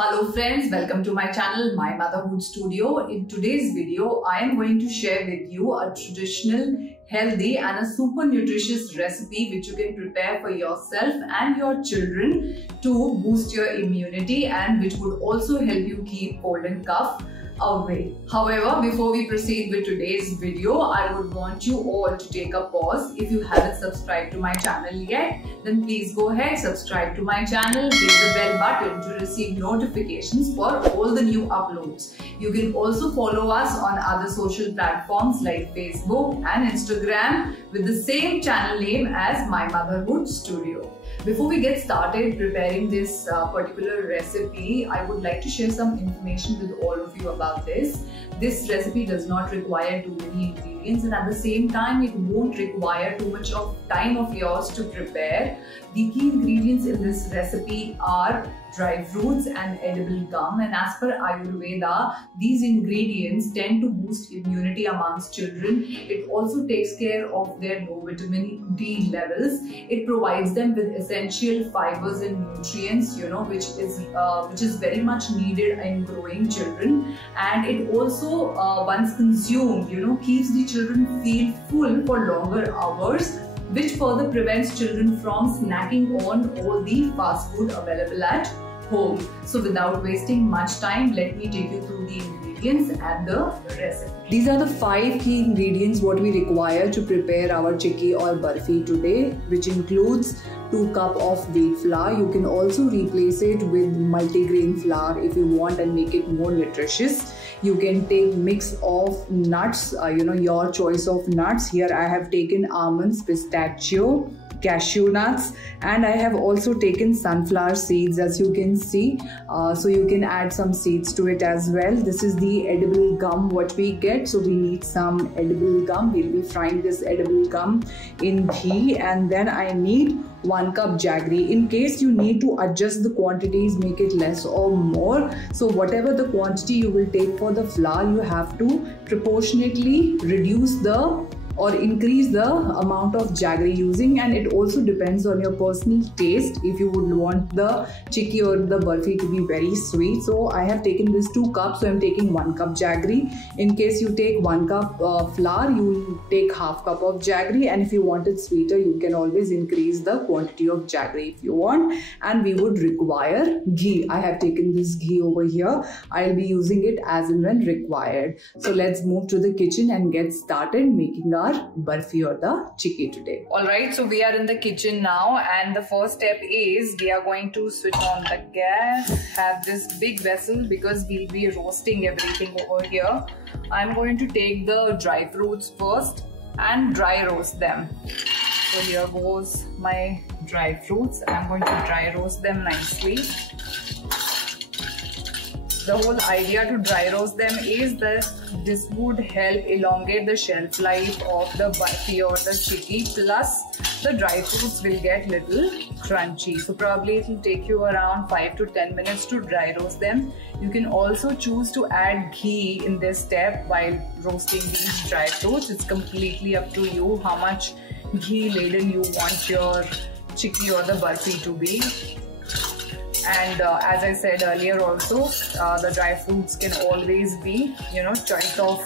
Hello friends, welcome to my channel, My Motherhood Studio. In today's video, I am going to share with you a traditional, healthy and a super nutritious recipe which you can prepare for yourself and your children to boost your immunity and which would also help you keep cold and cough away. However, before we proceed with today's video, I would want you all to take a pause. If you haven't subscribed to my channel yet, then please go ahead, subscribe to my channel, hit the bell button to receive notifications for all the new uploads. You can also follow us on other social platforms like Facebook and Instagram with the same channel name as My Motherhood Studio. Before we get started preparing this particular recipe, I would like to share some information with all of you about this. This recipe does not require too many ingredients, and at the same time it won't require too much of time of yours to prepare. The key ingredients in this recipe are dry fruits and edible gum, and as per Ayurveda, these ingredients tend to boost immunity amongst children. It also takes care of their low vitamin D levels. It provides them with essential fibers and nutrients, which is very much needed in growing children. And it also, once consumed, keeps the children feel full for longer hours, which further prevents children from snacking on all the fast food available at home. So without wasting much time, let me take you through the ingredients and the recipe. These are the 5 key ingredients what we require to prepare our chikki or barfi today, which includes 2 cups of wheat flour. You can also replace it with multigrain flour if you want and make it more nutritious. You can take mix of nuts, your choice of nuts. Here I have taken almonds, pistachio, cashew nuts, and I have also taken sunflower seeds, as you can see, so you can add some seeds to it as well. This is the edible gum what we get, so we need some edible gum. We'll be frying this edible gum in ghee, and then I need 1 cup jaggery. In case you need to adjust the quantities, make it less or more, so whatever the quantity you will take for the flour, you have to proportionately reduce or increase the amount of jaggery using, and it also depends on your personal taste if you would want the chikki or the barfi to be very sweet. So I have taken this 2 cups, so I'm taking 1 cup jaggery. In case you take 1 cup flour, you will take half cup of jaggery, and if you want it sweeter, you can always increase the quantity of jaggery if you want. And we would require ghee. I have taken this ghee over here. I'll be using it as and when required. So let's move to the kitchen and get started making our barfi or the chikki today. Alright, so we are in the kitchen now, and the first step is we are going to switch on the gas, have this big vessel because we'll be roasting everything over here. I'm going to take the dry fruits first and dry roast them. So here goes my dry fruits. I'm going to dry roast them nicely. The whole idea to dry roast them is that this would help elongate the shelf life of the barfi or the chikki, plus the dry fruits will get little crunchy. So probably it will take you around 5 to 10 minutes to dry roast them. You can also choose to add ghee in this step while roasting these dry fruits. It's completely up to you how much ghee laden you want your chikki or the barfi to be. And as I said earlier also, the dry fruits can always be, choice of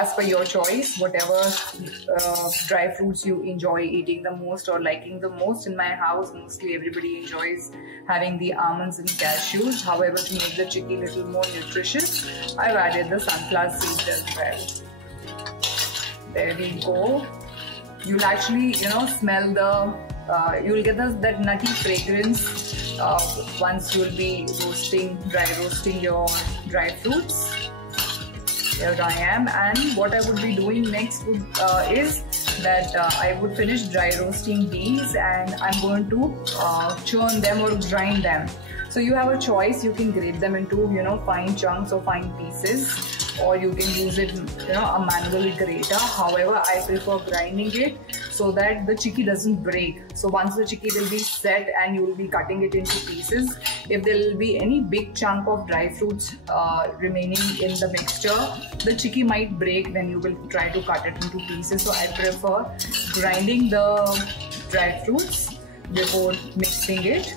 as per your choice, whatever dry fruits you enjoy eating the most or liking the most. In my house, mostly everybody enjoys having the almonds and cashews. However, to make the chikki a little more nutritious, I've added the sunflower seeds as well. There we go. You'll actually, smell you'll get that nutty fragrance once you'll be dry roasting your dry fruits. Here I am, and what I would be doing next is that I would finish dry roasting these, and I'm going to churn them or grind them. So you have a choice. You can grate them into fine chunks or fine pieces, or you can use it a manual grater. However, I prefer grinding it so that the chikki doesn't break. So once the chikki will be set and you will be cutting it into pieces, if there will be any big chunk of dry fruits remaining in the mixture, the chikki might break when you will try to cut it into pieces. So I prefer grinding the dry fruits before mixing it.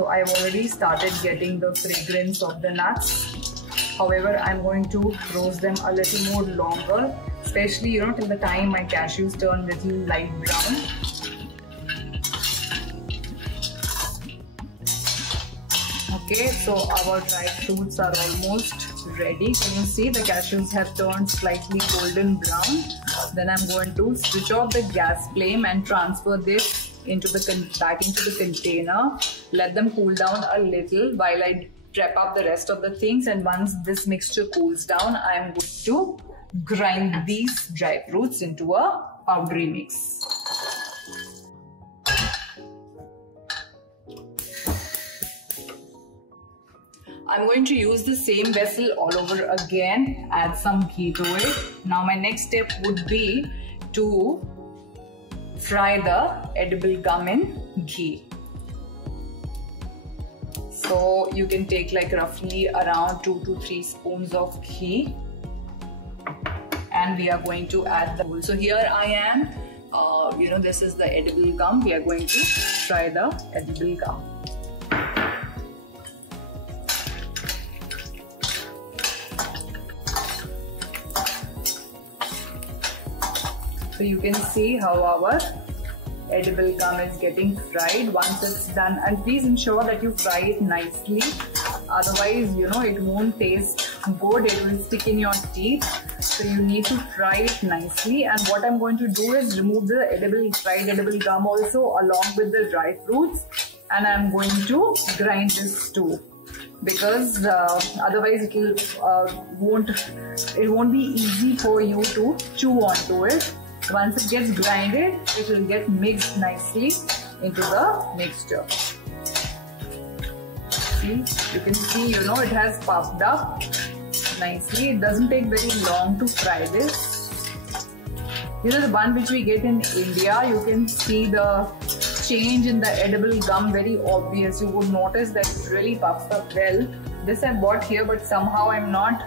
So I've already started getting the fragrance of the nuts. However, I'm going to roast them a little more longer, especially till the time my cashews turn little light brown. Okay, so our dry fruits are almost ready. Can you see the cashews have turned slightly golden brown? Then I'm going to switch off the gas flame and transfer this back into the container. Let them cool down a little while I prep up the rest of the things, and once this mixture cools down, I'm going to grind these dry fruits into a powdery mix. I'm going to use the same vessel all over again, add some ghee to it. Now my next step would be to fry the edible gum in ghee. So you can take like roughly around 2 to 3 spoons of ghee, and we are going to add the whole. So here I am, this is the edible gum. We are going to fry the edible gum. So you can see how our edible gum is getting fried. Once it's done, and please ensure that you fry it nicely, otherwise it won't taste good, it will stick in your teeth. So you need to fry it nicely. And what I'm going to do is remove the fried edible gum also along with the dry fruits, and I'm going to grind this too, because otherwise it won't be easy for you to chew onto it. Once it gets grinded, it will get mixed nicely into the mixture. See, you can see, it has puffed up nicely. It doesn't take very long to fry this. The one which we get in India, you can see the change in the edible gum very obvious. You would notice that it really puffs up well. This I bought here, but somehow I'm not.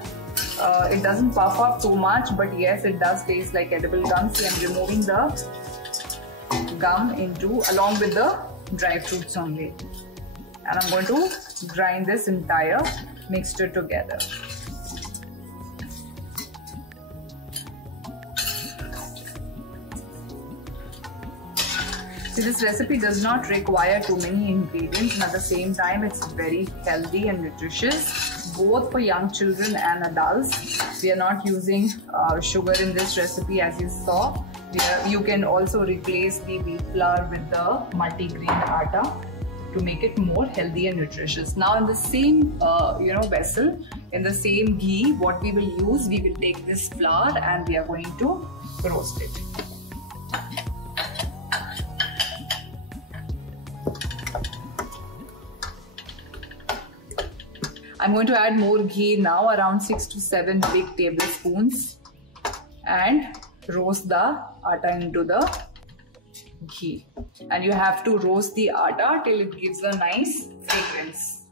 It doesn't puff up too much, but yes, it does taste like edible gum. See, I'm removing the gum along with the dry fruits only. And I'm going to grind this entire mixture together. See, this recipe does not require too many ingredients, and at the same time, it's very healthy and nutritious, both for young children and adults. We are not using sugar in this recipe, as you saw. You can also replace the wheat flour with the multi-grain atta to make it more healthy and nutritious. Now, in the same vessel, in the same ghee, what we will use, we will take this flour and we are going to roast it. I'm going to add more ghee now, around 6 to 7 big tablespoons, and roast the atta into the ghee. And you have to roast the atta till it gives a nice fragrance.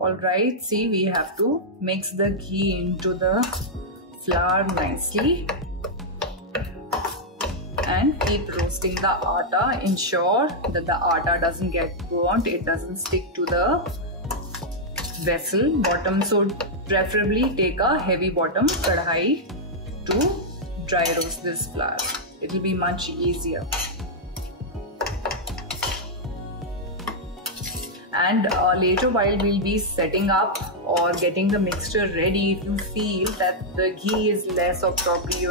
Alright, see, we have to mix the ghee into the flour nicely and keep roasting the atta. Ensure that the atta doesn't get burnt, it doesn't stick to the vessel bottom. So preferably take a heavy bottom kadhai to dry roast this flour. It will be much easier. And later, while we'll be setting up or getting the mixture ready, if you feel that the ghee is less, or probably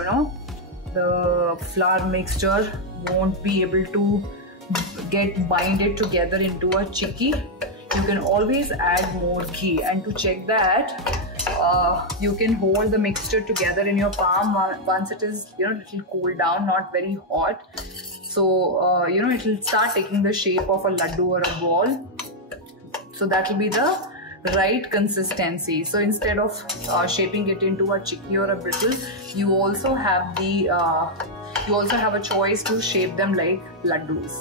the flour mixture won't be able to get binded together into a chikki, you can always add more ghee. And to check that, you can hold the mixture together in your palm once it is little cool down, not very hot. So it will start taking the shape of a laddu or a ball. So that will be the right consistency. So instead of shaping it into a chikki or a brittle, you also have a choice to shape them like laddus.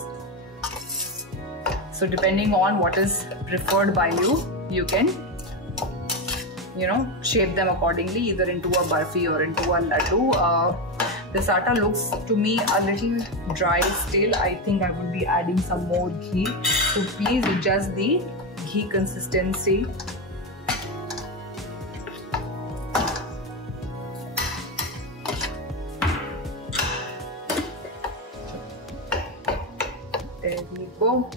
So depending on what is preferred by you, you can shape them accordingly, either into a barfi or into a laddu. This atta looks to me a little dry still. I think I would be adding some more ghee. So please adjust the ghee consistency. There we go.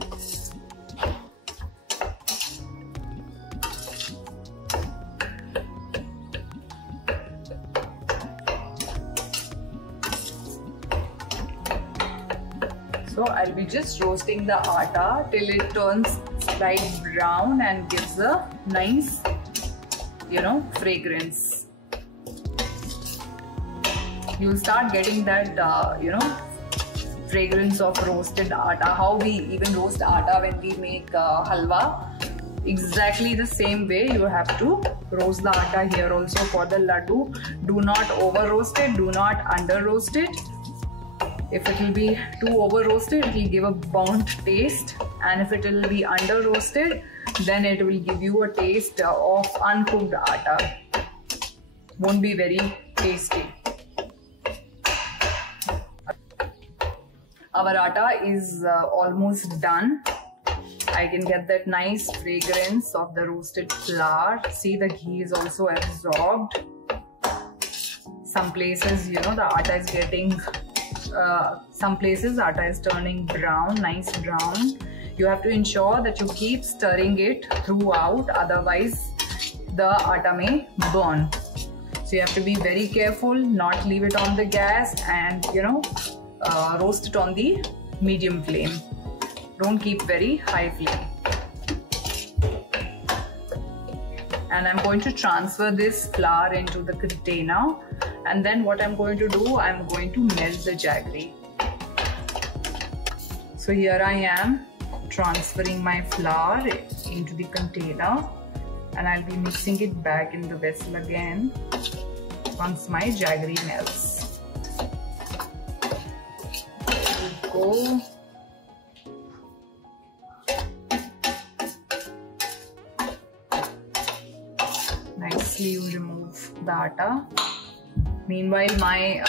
So I'll be just roasting the atta till it turns slight brown and gives a nice, fragrance. You'll start getting that, fragrance of roasted atta. How we even roast atta when we make halwa. Exactly the same way you have to roast the atta here also for the laddu. Do not over roast it, do not under roast it. If it will be too over roasted, it will give a burnt taste, and if it will be under roasted, then it will give you a taste of uncooked atta. Won't be very tasty. Our atta is almost done. I can get that nice fragrance of the roasted flour. See, the ghee is also absorbed. Some places, the atta is getting some places atta is turning brown, nice brown. You have to ensure that you keep stirring it throughout, otherwise the atta may burn. So you have to be very careful, not leave it on the gas, and roast it on the medium flame. Don't keep very high flame. And I'm going to transfer this flour into the container. And then what I'm going to do, I'm going to melt the jaggery. So here I am transferring my flour into the container, and I'll be mixing it back in the vessel again once my jaggery melts. There we go. Nicely you remove the atta. Meanwhile, my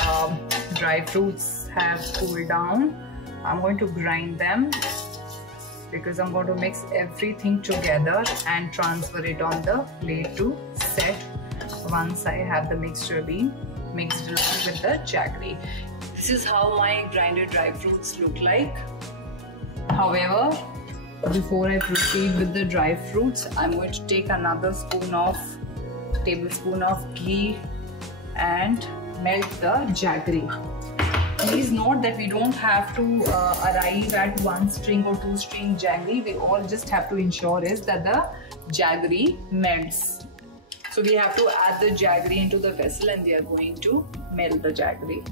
dry fruits have cooled down. I'm going to grind them because I'm going to mix everything together and transfer it on the plate to set once I have the mixture being mixed along with the jaggery. This is how my grinded dry fruits look like. However, before I proceed with the dry fruits, I'm going to take another tablespoon of ghee and melt the jaggery. Please note that we don't have to arrive at 1 string or 2 string jaggery. We all just have to ensure is that the jaggery melts. So we have to add the jaggery into the vessel, and we are going to melt the jaggery.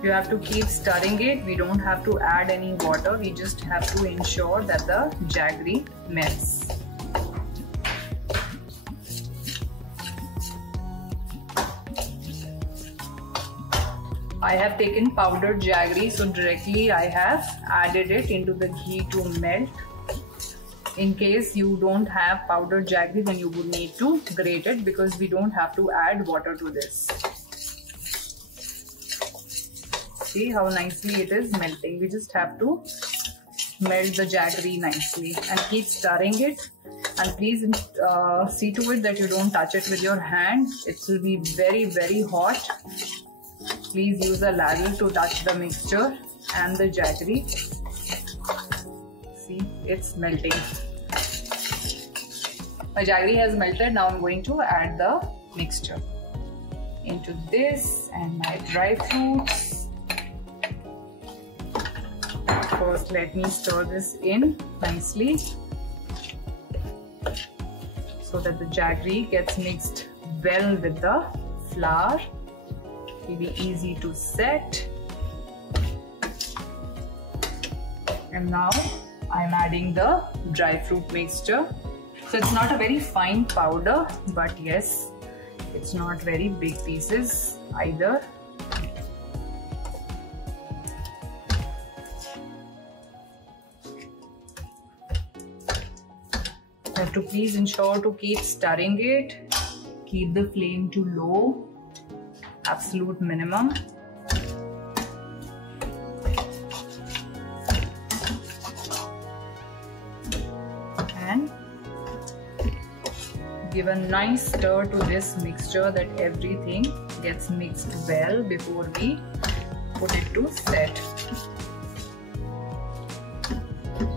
You have to keep stirring it. We don't have to add any water. We just have to ensure that the jaggery melts. I have taken powdered jaggery, so directly I have added it into the ghee to melt. In case you don't have powdered jaggery, then you would need to grate it, because we don't have to add water to this. See how nicely it is melting. We just have to melt the jaggery nicely and keep stirring it. And please see to it that you don't touch it with your hand. It will be very, very hot. Please use a ladle to touch the mixture and the jaggery. See, it's melting. My jaggery has melted. Now I'm going to add the mixture into this and my dry fruits. First, let me stir this in nicely so that the jaggery gets mixed well with the flour. It will be easy to set. And now I'm adding the dry fruit mixture. So it's not a very fine powder, but yes, It's not very big pieces either. You have to please ensure to keep stirring it. Keep the flame to low, absolute minimum. And give a nice stir to this mixture that everything gets mixed well before we put it to set.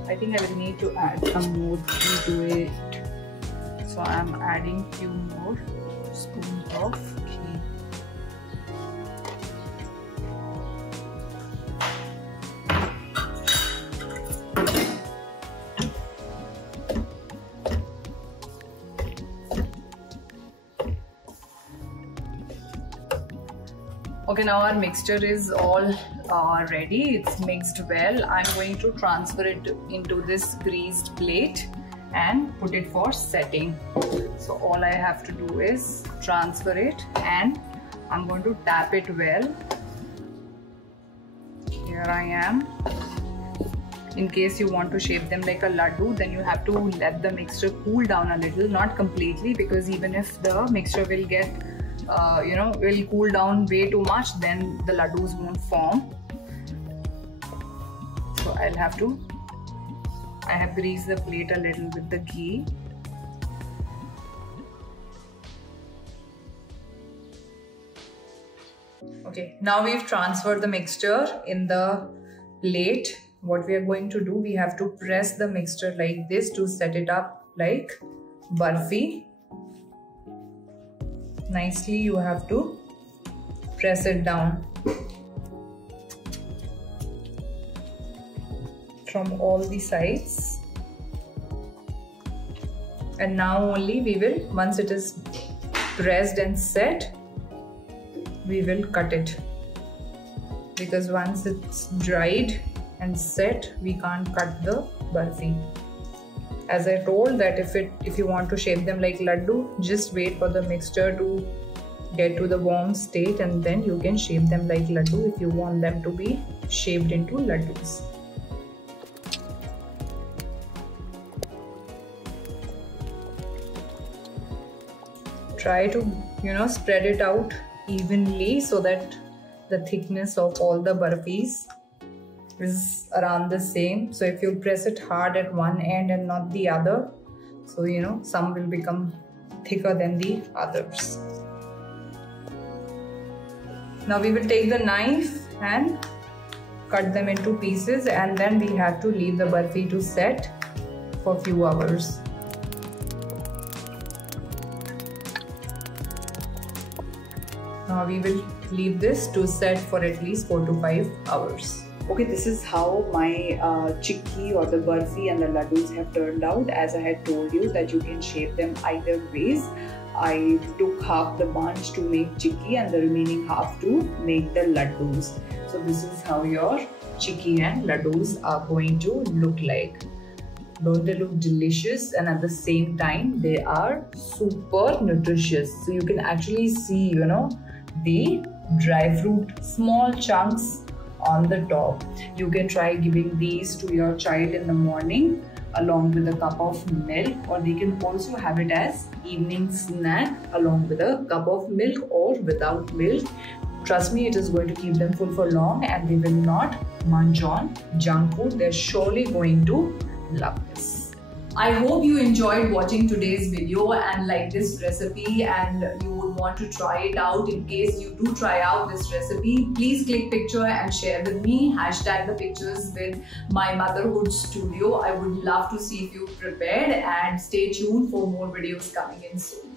I think I will need to add some more ghee to it. So I am adding few more spoons of ghee. Okay, now our mixture is all ready. It's mixed well. I'm going to transfer it into this greased plate and put it for setting. So all I have to do is transfer it, and I'm going to tap it well. Here I am. In case you want to shape them like a laddu, then you have to let the mixture cool down a little, not completely, because even if the mixture will get will cool down way too much, then the laddus won't form. So I have greased the plate a little with the ghee. Okay, now we've transferred the mixture in the plate. What we are going to do, we have to press the mixture like this to set it up like barfi. Nicely you have to press it down from all the sides, and now only we will, once it is pressed and set, we will cut it, because once it's dried and set, we can't cut the barfi. As I told that if you want to shape them like laddu, just wait for the mixture to get to the warm state, and then you can shape them like laddu if you want them to be shaped into laddus. Try to spread it out evenly so that the thickness of all the barfis is around the same. So if you press it hard at one end and not the other, so some will become thicker than the others. Now we will take the knife and cut them into pieces, and then we have to leave the barfi to set for a few hours. Now we will leave this to set for at least 4 to 5 hours. Okay, this is how my chikki or the barfi and the laddus have turned out. As I had told you that you can shape them either ways. I took half the bunch to make chikki and the remaining half to make the laddus. So this is how your chikki and laddus are going to look like. Don't they look delicious? And at the same time, they are super nutritious. So you can actually see, the dry fruit, small chunks on the top. You can try giving these to your child in the morning along with a cup of milk, or they can also have it as evening snack along with a cup of milk or without milk. Trust me, it is going to keep them full for long, and they will not munch on junk food. They're surely going to love this. I hope you enjoyed watching today's video and like this recipe, and you would want to try it out. In case you do try out this recipe, please click picture and share with me. Hashtag the pictures with My Motherhood Studio. I would love to see if you prepared, and stay tuned for more videos coming in soon.